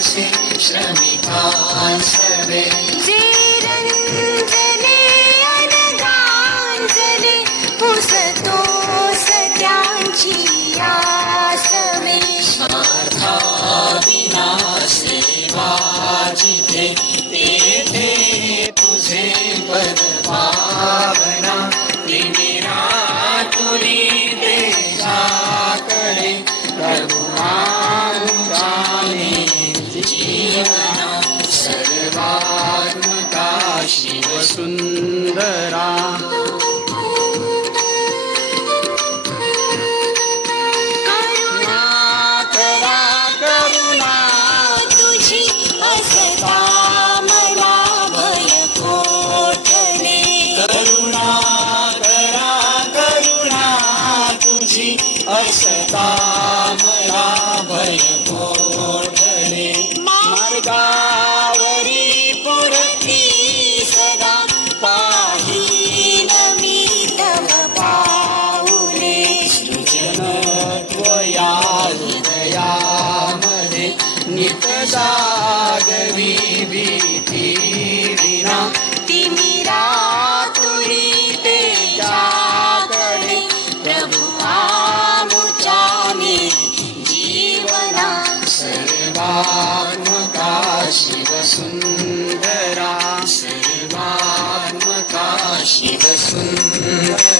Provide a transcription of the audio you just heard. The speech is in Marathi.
असे श्रमिकांसवे जे रंजले अनगांजले पुसतोस त्यांची आसवे स्वार्थाविना सेवा जिथे तेथे तुझे पद पावना तिमिरा तुरी देशाकडे प्रभुआमुचाने जीवना सर्वात्मका शिवसुंदरा तुझी असता मला भय कोठले करुणा करा करुणा तुझी असता मला भय कोठले मार्गावरी पुरती सदा पाहीन मी तव पाऊले सृजन त्वया हृदयामध्ये नित जागवी भीती विना तिमिरा तुरी तेजाकडे प्रभु आमुचाने जीवना सर्वात्मका शिवसुंदरा सर्वात्मका शिवसुंदरा